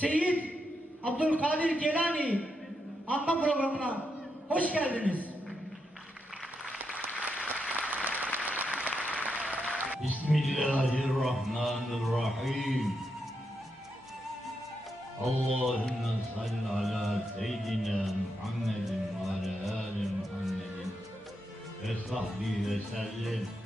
Seyit Abdülkadir Gelani anma programına hoş geldiniz. Bismillahirrahmanirrahim. Allahümme salli ala seyyidina Muhammedin ve ala ali Muhammedin ve sahbihi ve sellem.